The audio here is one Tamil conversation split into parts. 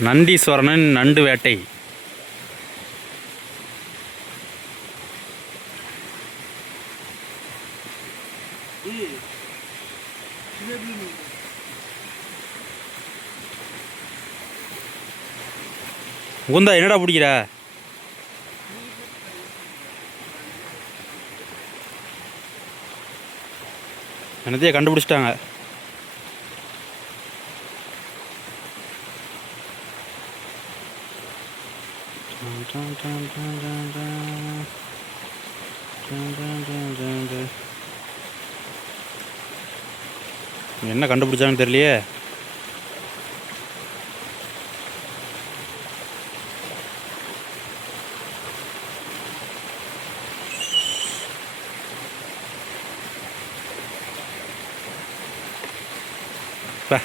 நந்தீஸ்வரனின் நண்டு வேட்டை. உந்தா என்னடா பிடிக்கிற? என்னத்தையே கண்டுபிடிச்சிட்டாங்க. என்ன கண்டுபிடிச்சான்னு தெரியலையே.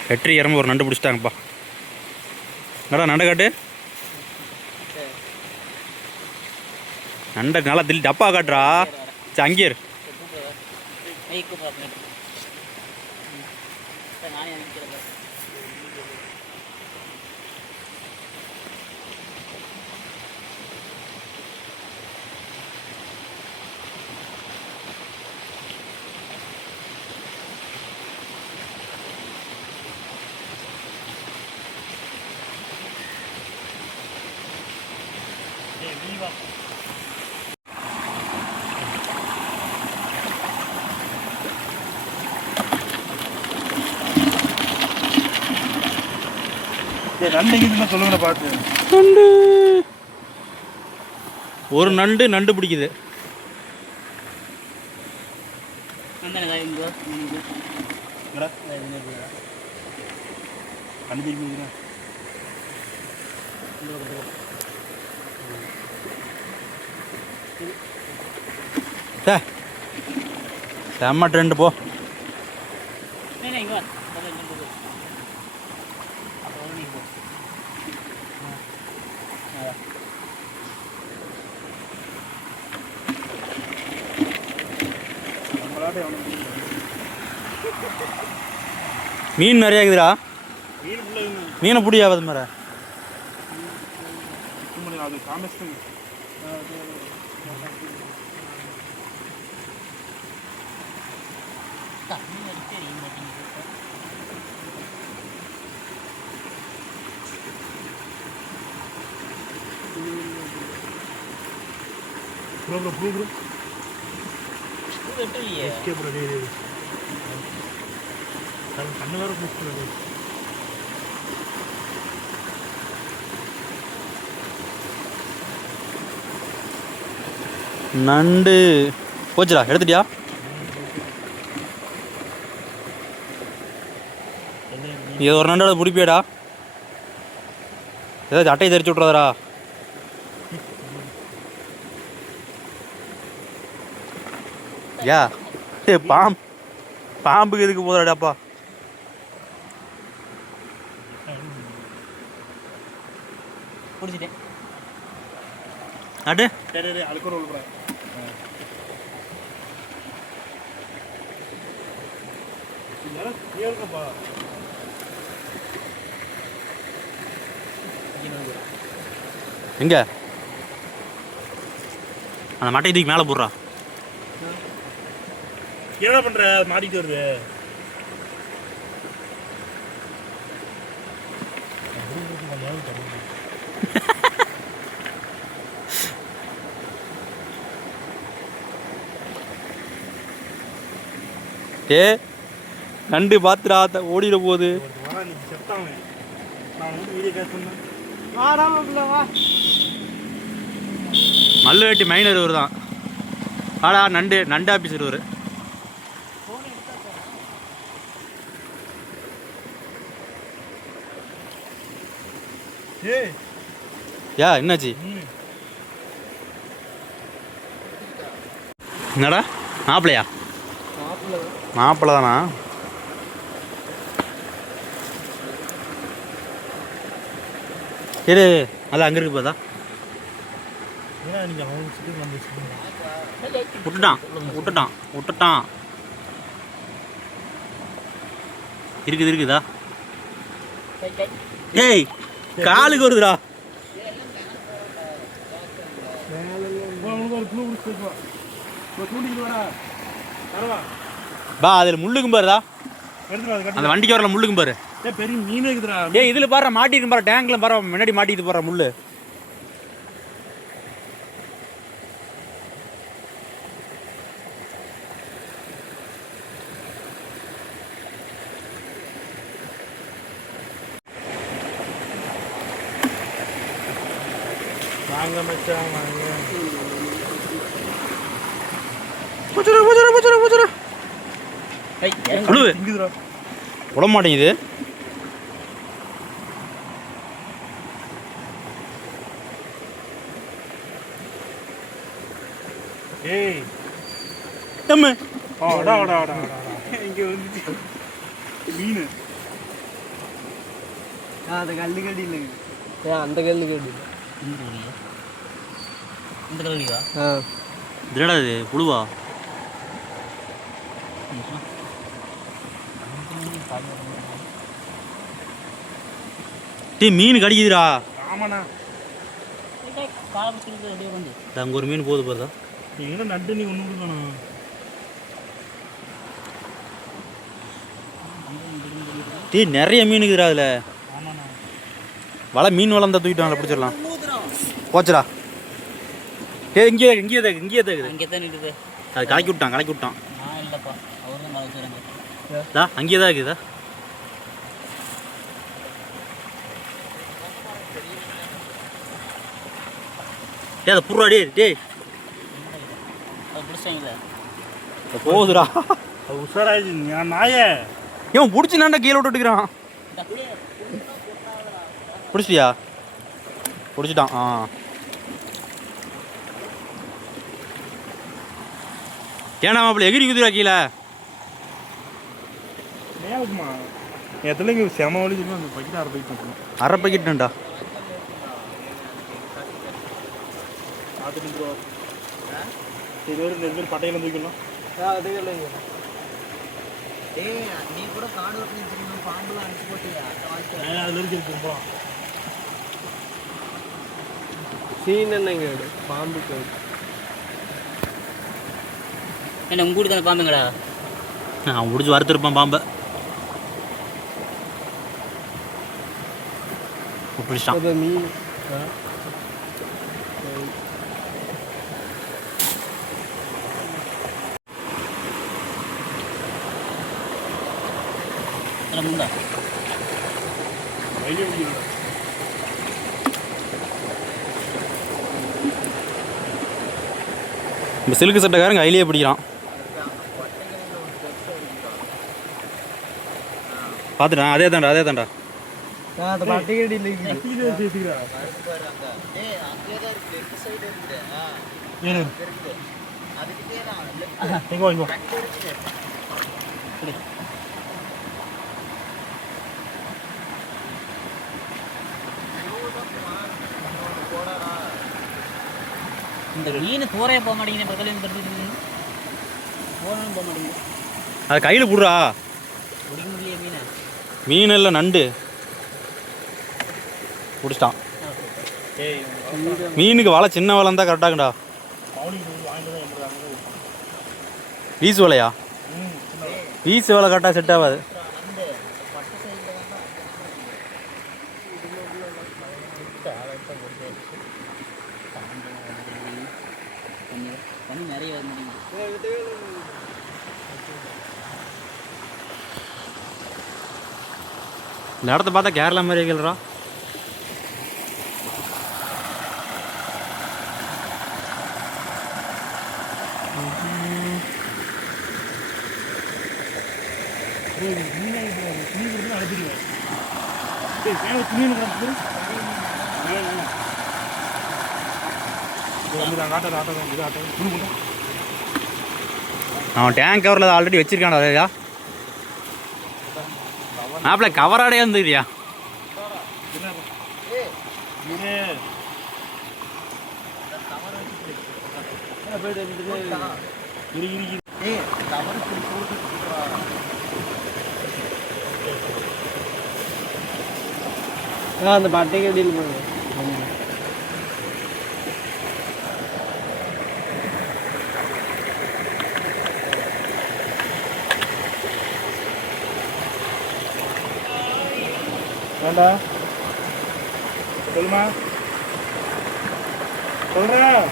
வெற்றி இறம்ப ஒரு நண்டு பிடிச்சிட்டாங்கப்பா. என்னடா நண்டை காட்டு. நண்டை நல்லா தில்லி டப்பா காட்டுறா. அங்கேயே சொல்லுங்க பார்த்து. நண்டு ஒரு நண்டு பிடிக்குது. செம்ம ட்ரெண்டு போ. மீன் நிறையா இருக்குதுடா. மீனை பிடிக்காது மாதிரி. நண்டு போச்சுடா. எடுத்துட்டியா? இது ஒரு நண்டோட பிடிப்பியாடா. ஏதாச்சும் அட்டையை தெரிச்சு விட்றாதரா. யா பாம்புக்கு எதுக்கு போதாடாப்பா. அடு எங்க அந்த மட்டை இதுக்கு மேலே போடுறா. என்ன பண்ற? மாட்டிட்டு வருது. ஏ நண்டு பாத்துடா ஓடிட போகுது. மல்லுவேட்டி மைனர் இவர் தான். ஆடா நண்டு ஆஃபீஸர் இவர். யா என்னாச்சு? என்னடா மாப்பிள்ளையா? மாப்பிள்ளை தானா? சரி அது அங்கே இருக்கு பார்த்தா. விட்டுட்டான். இருக்குதா? ஏய் காலுக்கு வருதுடா. பா அதில் முள்ளுக்கும் பாருடா. அந்த வண்டிக்கு வரல முள்ளுக்கும் பாரு. பெரிய மீன் இருக்குதுடா. ஏய் இதில் பாரு மாட்டிட்டு பாரு, டேங்க்ல பாரு முன்னாடி மாட்டிட்டு போற முள்ளு. வாங்க மச்சான் வாங்க. புச்சுரு புச்சுரு புச்சுரு புச்சுரு. முள்ளு இங்குதுடா. விட மாட்டேங்குது. ஏய் நம்ம அடா அடா அடா அடா. இங்க வந்துச்சு மீன். அந்த கல்லு கடியில் அந்த கல்லு கடி இந்த கல்வியா என்னடா இது புழுவா? டேய் மீன் கடிக்குதுடா. ஆமாண்ணா. அங்கே ஒரு மீன் போகுது பாருதா. எங்க நட்டு நீ ஒன்று கொடுக்கணும். டேய் நிறைய மீன் இருக்குதுடா அதில். ஆமாண்ணா. வலை மீன் வளர்ந்தா தூக்கிட்டு வாங்க பிடிச்சிடலாம். போச்சுடா. டேய் இங்கேயே இங்கேயே தேக்கு இங்கேயே தேக்குது. இங்கே தான் இருக்குது. அது கலக்கி விட்டான் கலக்கி விட்டான். நான் இல்லைப்பா, அவர் தான் கலச்சுறாங்க. தா அங்கேயே தான் இருக்குதா. டே அதை புடுறா டே டேய். அது பிடிச்சாங்களே போகுதுடா. அது உஷாராயிடுச்சு. நான் நாயே இவன் பிடிச்சி நான்டா கீழே விட்டுட்டுக்கிறான். பிடிச்சிட்டியா? பிடிச்சிட்டான். ஆ ஏன்னா மாப்பிள்ள எகிரி குதிரா கீழே. மேலுக்குமா எத்தனை இங்கே செம வலி சொல்லி அந்த பக்கெட் அரை பைக் பண்ணணும். அரை பக்கெட்டுண்டா. பார்த்துட்டு ப்ரோ இது வரை இந்த மாதிரி பட்டையெல்லாம் தூக்கிடலாம். நீ கூட காடு பாம்புலாம் அடிச்சு போட்டியா? அதில் இருக்கு சீன் என்ன கேடு பாம்பு கேடு. என்ன உங்க கூட தானே பாம்புங்கடா? அவன் பிடிச்சி வறுத்துருப்பான் பாம்பை. பிடிச்சிட்டான். மீன் முண்டா இந்த சில்கு சட்டைக்காரங்க கையிலேயே பிடிக்கிறான். பார்த்துட்டான். அதே தாண்டா அதே தாண்டா. இந்த மீன் தூரைய போக மாட்டேங்குது. பக்கத்துல படுத்துட்டு போனாலும் போக மாட்டேங்குது. அது கையில் புடுறா. பிடிக்க முடியலையே மீனை. மீன் இல்லை நண்டு. பிடிச்சிட்டான். மீனுக்கு வலை சின்ன வலை இருந்தால் கரெக்டாகண்டா. வீசு வலையா? வீசு வலை கரெக்டாக செட் ஆகாது. தண்ணி நிறைய வர மாட்டேங்குது. இந்த இடத்த பார்த்தா கேரளா மாதிரி கேள்றா. அவன் டேங்க் கவரில் ஆல்ரெடி வச்சிருக்கான். அதையா மாப்பிள்ள கவராடையா இருந்துக்கிறியா? அந்த பட்டை கடியில் போடுங்க. வேண்டா சொல்லுமா சொல்கிறேன்.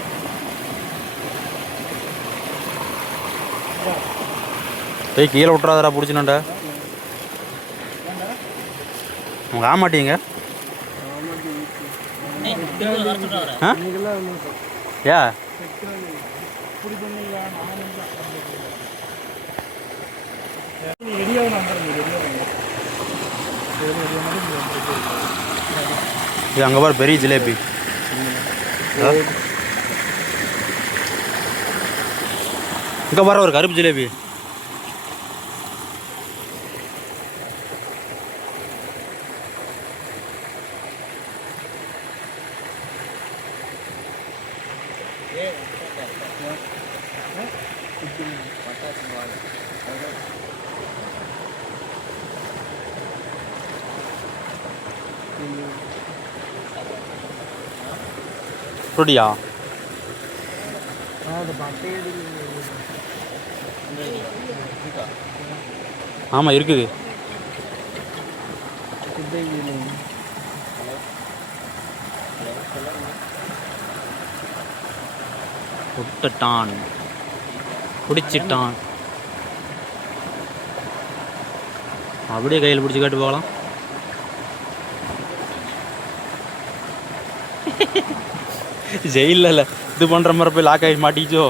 போய் கீழே விட்றாதடா பிடிச்சினாண்டா. உங்கள் ஆமாட்டிங்க ஆ ஏ இப்படி பண்ணீங்களா? நீ ரெடியாக வந்துடுங்க. இது அங்கே பாரு பெரிய ஜிலேபி. இங்கே பாரு ஒரு கருப்பு ஜிலேபி. அப்படியா? ஆமாம் இருக்குது. விட்டுட்டான், பிடிச்சிட்டான். அப்படியே கையில் பிடிச்சி காட்டு போகலாம். ஜெயிலில் இது பண்ணுற மாதிரி போய் லாக் ஆகி மாட்டிச்சோ.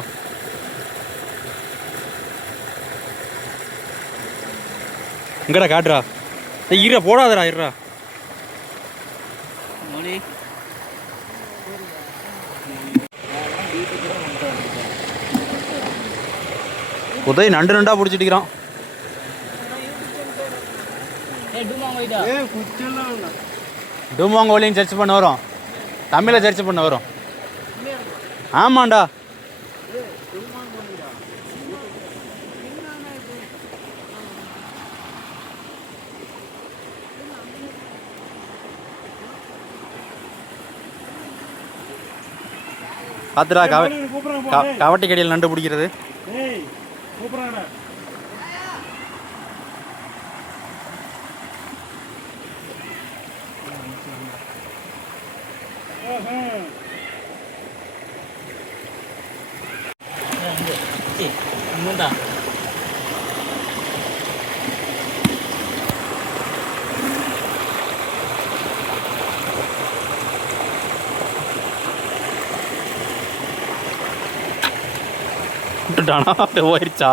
இங்கடா காட்டுறா. இருடா போடாதடா இருடா. உதய் நண்டு நண்டா பிடிச்சிட்டுக்கிறான். டூமாங்கோலியும் சர்ச் பண்ண வரும், தமிழை சர்ச் பண்ண வரும். ஆமாண்டா. பார்த்துடா கவட்டி கடியில் நண்டு பிடிக்கிறது. விட்டுட்டானா? போயிருச்சா?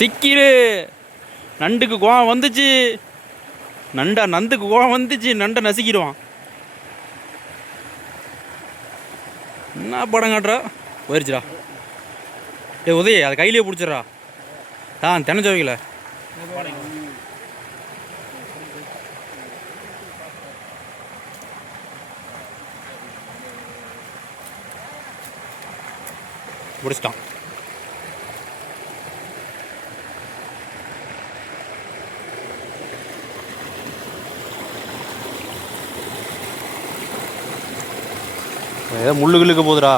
சிக்கிரு. நண்டுக்கு கோவம் வந்துச்சு. நந்துக்கு கோவம் வந்துச்சு. நண்டை நசுக்கிடுவான். என்ன படம் காட்டுறா? போயிருச்சுடா. ஏ உதய அது கையிலே பிடிச்சிட்றா. தினச்ச வைக்கல. பிடிச்சிட்டான். ஏதோ முள்ளுகளுக்கு போகுதுடா.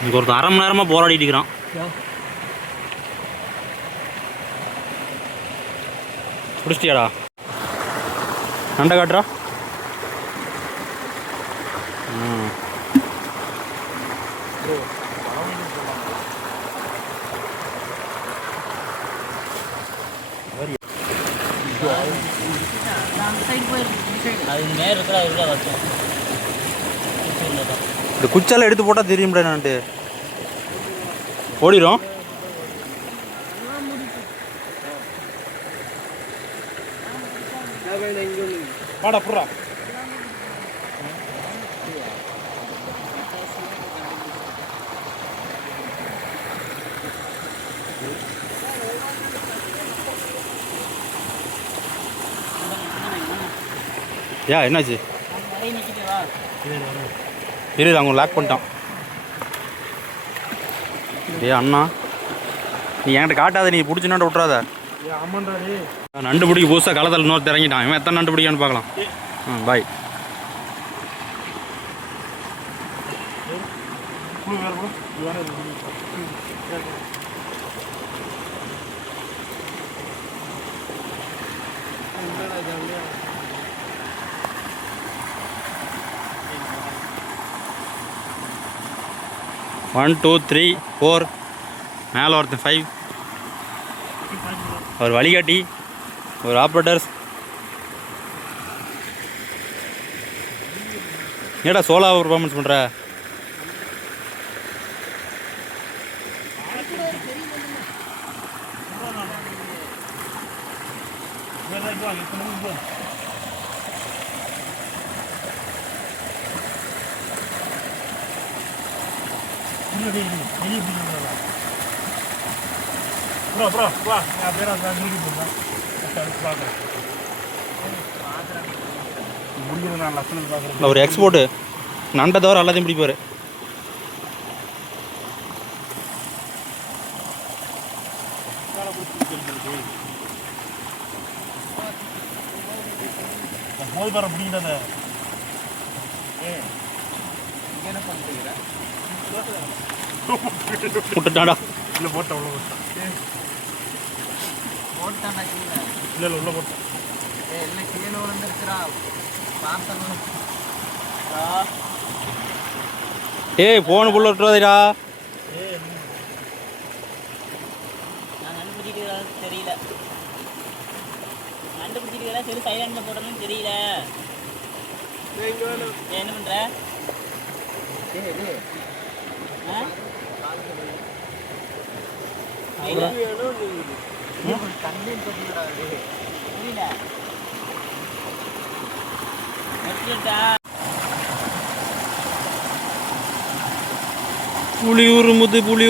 இங்கே ஒருத்தர் அரை மணி நேரமாக போராடிட்டு இருக்கிறான். பிடிச்சிட்டியாடா? நண்டை காட்டுறா. அது நேரம் இருக்கிற வருஷம் இந்த குச்சால எடுத்து போட்டால் தெரியும்டா என்னான்ட்டு. ஓடிடும். வாடா புறா. யா என்னாச்சு? நிறைய நிற்கிட்டு வா. இரு அவங்க லாக் பண்ணிட்டான். டே அண்ணா நீ என்கிட்ட காட்டாத, நீ பிடிச்சினாண்ட விட்றாத. ஆமாண்டா டே. நண்டு பிடிக்க புதுசாக களத்தில் இன்னொருத்த இறங்கிட்டான். இவன் எத்தனை நண்டு பிடிக்கான்னு பார்க்கலாம். பாய். ஒன் 2 3 4 மேலே ஒருத்தன் 5. ஒரு வழிகாட்டி, ஒரு ஆப்ரேட்டர்ஸ். ஏடா சோலா பர்ஃபார்மன்ஸ் பண்ணுற? ஒரு எக்ஸ்போர்ட்டு நண்டை தவிர எல்லாத்தையும் பிடிப்பாரு. போய் பாரு பிடிக்கிட்ட விட்டுட்டாடா. இல்லை போட்டேன் உள்ள போட்டேன். போட்டாண்டா கீழே. இல்லை உள்ள போட்டேன். எல்லாம் கீழே விழுந்துருச்சுடா. பார்த்தேன். ஏய் போன புள்ள விட்டுறாதீடா. நான் கண்டுபிடிச்சிட்டு தெரியல. கண்டுபிடிச்சிட்டு சரி சைலண்டில் போட்டதுன்னு தெரியல. என்ன பண்ணுற? புளி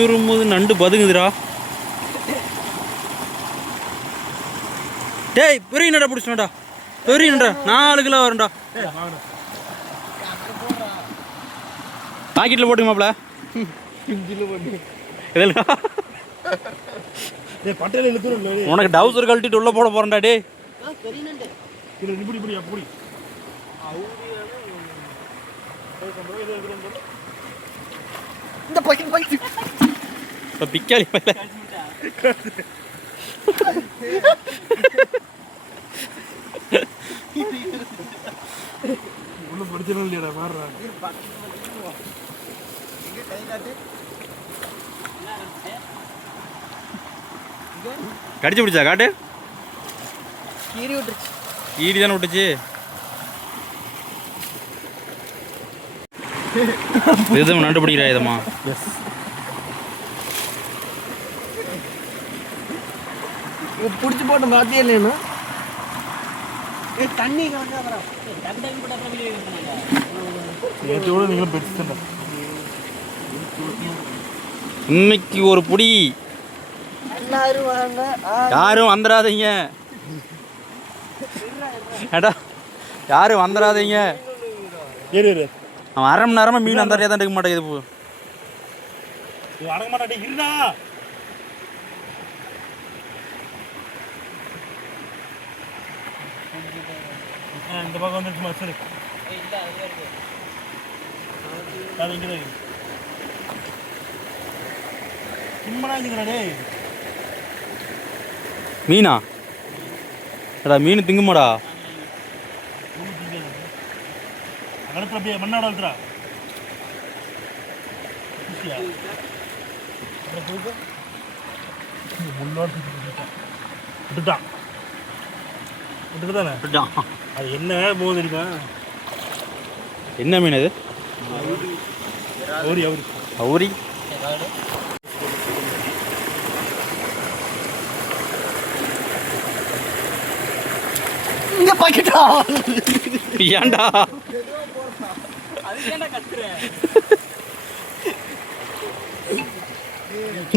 உருமுது நண்டு பதுங்குதுடா. டேய் பெரிய நண்டா பிடிச்சோடா. பெரிய நண்டா 4 கிலோ வரும்டா. பாக்கெட்டில் போட்டுங்கமாப்ல. பட்டையில இழுத்து உனக்கு டவுசர் கழட்டிட்டு உள்ள போட போறேன்டா. டே இந்த பாக்கெட் இப்போ பிக்காளி மேல உள்ள படிச்சதும் இல்லையாடா பாடுறா. கடிச்சு பிடிச்சா காட்டு. கீறி விட்டுருச்சு. ஈடி தானே விட்டுச்சு. இதுதான் நண்டு பிடிக்கிறா இதம்மா. பிடிச்சி போட்டு மாத்தியே இல்லைன்னா தண்ணி கலக்காதரா. நேற்றோட நீங்களும் பெருசுடா. இன்னைக்கு ஒரு புடி. எல்லாரும் வாங்க. யாரும் வந்துடாதீங்க. ஏடா யாரும் வந்துடாதீங்க. அவன் 1/2 மணி நேரமாக மீன் அந்த தான் எடுக்க மாட்டேங்குது. அடங்க மாட்டே இருடா. இந்த பக்கம் வந்துருச்சு மசரு. அது இங்கே தான் சிம்மனாச்சுங்கடே. மீனா ஏடா மீன் திங்குமாடா. அடுத்த அப்படியே மண்ணாட வந்துடா. விட்டுட்டான் விட்டுதானே. அது என்ன போகுது தெரியுமா? என்ன மீன் அது? அவரி அவரி அவுரி இங்க பாக்கெட்டா ஏன்டா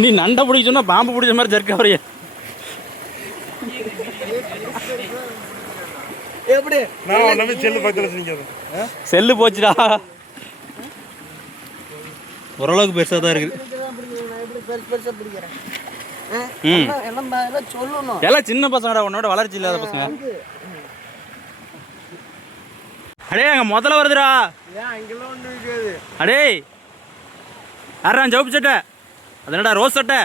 நீ நண்டை பிடிக்க சொன்னா பாம்பு பிடிச்ச மாதிரி ஜர்க்க வரைய எப்படி நான் ஒன்றுமே செல்லு பக்கத்தில் நிற்காது செல்லு போச்சுடா ஓரளவுக்கு பெருசாக தான் இருக்குது. பெருசா பிடிக்கிறேன் ம் எல்லாம் சொல்லணும். எல்லாம் சின்ன பசங்கடா, உன்னோட வளர்ச்சி இல்லாத பசங்க. அடே அங்கே முதல்ல வருதுடா. ஏன் இங்கெல்லாம் ஒன்றும் இருக்காது. அடே யாரா ஜவுப்பு சட்டை? அது என்னடா ரோஸ் சட்டை?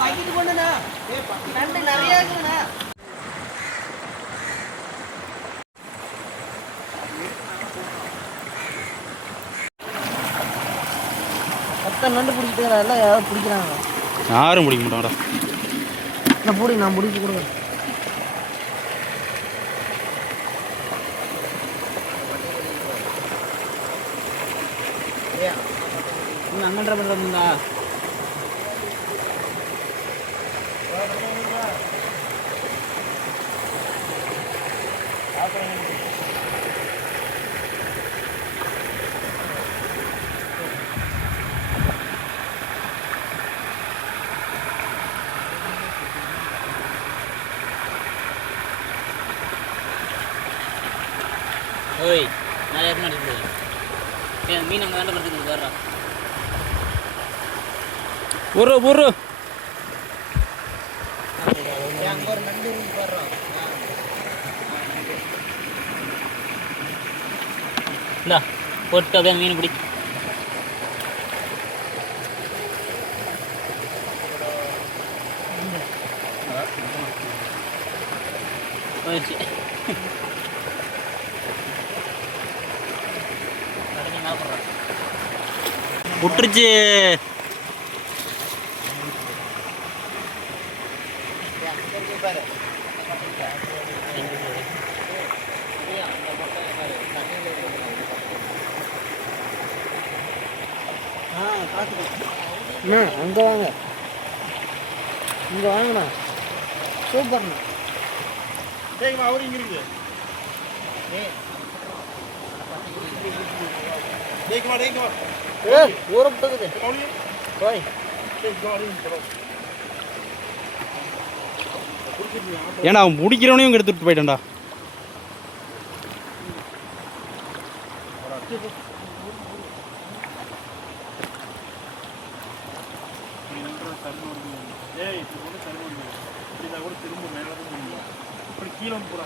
பாக்கெட் கொண்டா நண்டு நிறைய இருக்குண்ணா. மொத்தம் நண்டு பிடிச்சிட்டு எல்லாம் யாரும் பிடிக்கிறாங்க. யாரும் பிடிக்க மாட்டாங்கடா. நான் பிடிச்சி கொடுக்குறேன். அங்கன்ற பண்ணுறா ஓய் நிறைய பேர் நடக்குது. மீன் அங்கே தாண்டா படுத்துக்கு வர்றா. ஒரு ஒரு அங்கே ஒரு நண்டு போடுறோம். இந்தா போட்டு அப்படியே மீன் பிடி. போயிடுச்சு. விட்டுருச்சு. அங்கே வாங்க, இங்கே வாங்கண்ணா. சூப்பர்ண்ணா. சரிம்மா அவரு இங்கே இருக்குது. ஊறப்பட்டது போய் ஏன்னா அவன் முடிக்கிறவனையும் இங்கே எடுத்துட்டு போயிட்டான்டா. கீழே போடா.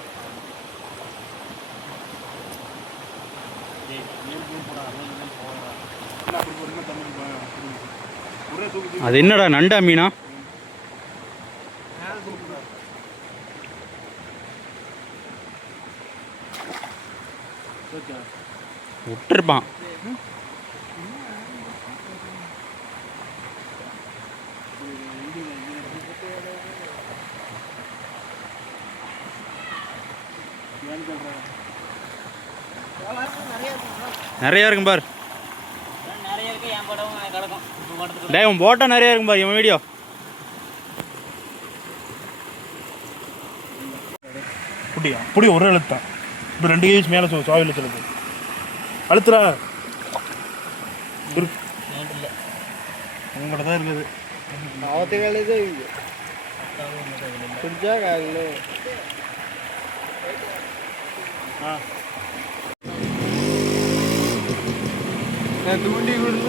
அது என்னடா நண்டா மீனா? விட்டுருப்பான். நிறையா இருக்கும் பார். நிறைய இருக்கு. என் படம் கிடக்கும். டேய் உன் போட்டோ நிறையா இருக்கும் பார். இவன் வீடியோ புடியா புடி ஒரு அழுத்தான். இப்போ 2 கேஜி மேலே சாவில் சொல்லுது. அழுத்துறா உங்கள்கிட்ட தான் இருக்குது. அவத்துக்காலே பிடிச்சா காலையில் தூண்டி விடல.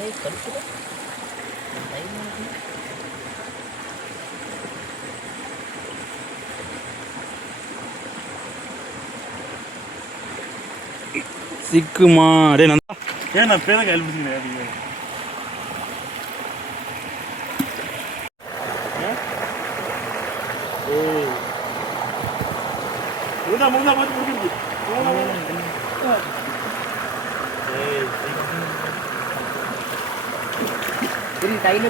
ஏய் கடிச்சுட டைம் இருக்கு சிக்குமா டே நந்தா ஏன் நான் பேரை கையில் பிடிச்சிக்கிறேன் அப்படிங்க முந்தா முந்தா பார்த்து முடிக்கிறது கையில்